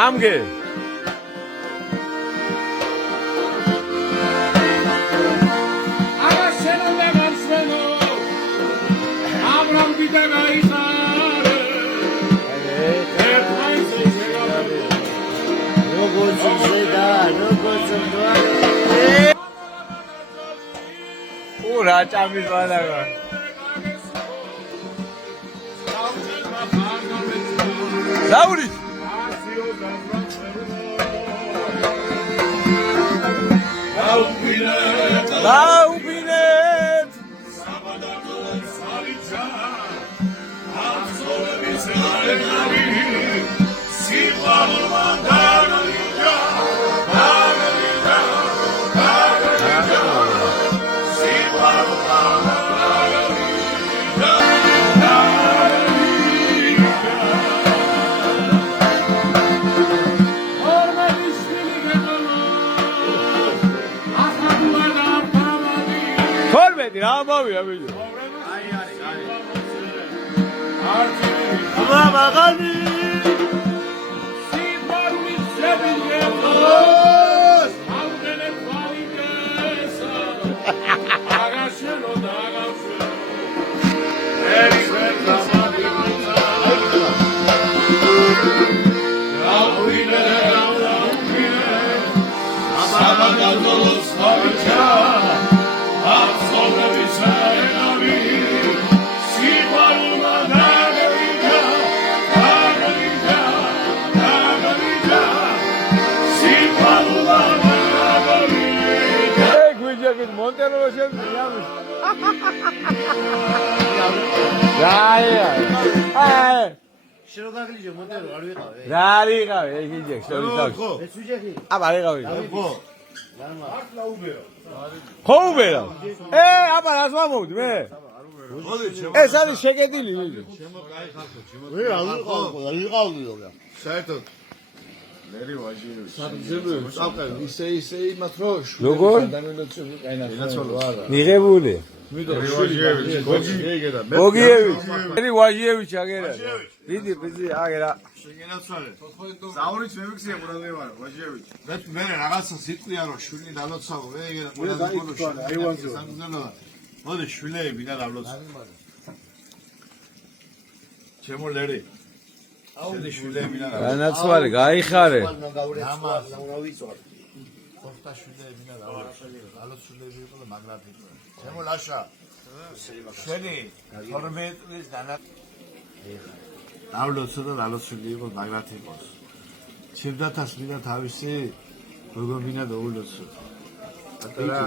გამგე არა შენობა განსვენო აბრამ ვიდა გაიხარე როგორც ზედა როგორც მდგარი რა ჭამის ბანაკა Lauri! Laubinet! რა მოვია ვიდეო აბა მაგალი სიყვარული შევიდეს აუგენე ფალიკესა აგაშენო და აგაშენო ერი ვერდა მადიცა აუგენე საბაგალოს ხარჯა Montero შენ გაგლიჯე მონტერო არ ვიყავ რა არიყავი ეს იჯე შევიდავ ეს უჯექი აბა არიყავი ხო ხო უბერა აბა რას ვამოვდი მე ეს არის შეკეტილი ჩემო კაი ხალხო ჩემო ვერ ვიყავდი რა საერთოდ ლერი ვაჟიევი საბძები ისე იმათ რო როგორ ადამიანაცები კაინაცვალო არა მიღებული ვაჟიევი გოგიევი ლერი ვაჟიევიჩი აგერა ბიდი აგერა შეგენაცვალე საურიც მემიქცია ყურადღება ვარ ვაჟიევი მე რაღაცა სიტყვია რომ შვილი დალოცავ მე ეგერა ყურადღება აივანზე მოდი შვილები და დალოცავ ჩემო ლერი შენი შვილები და განაცვალე გაიხარე ხოხტა შვილები და დალოც შვილები იყო და მაგრად იყო ჩემო ლაშა შენი 12 წლის დანა დავლოცო და დალოც შვილები იყო მაგრად იყოს ჩემდათას მინდა თავისი როგორ მინდა დაულოცო ატარა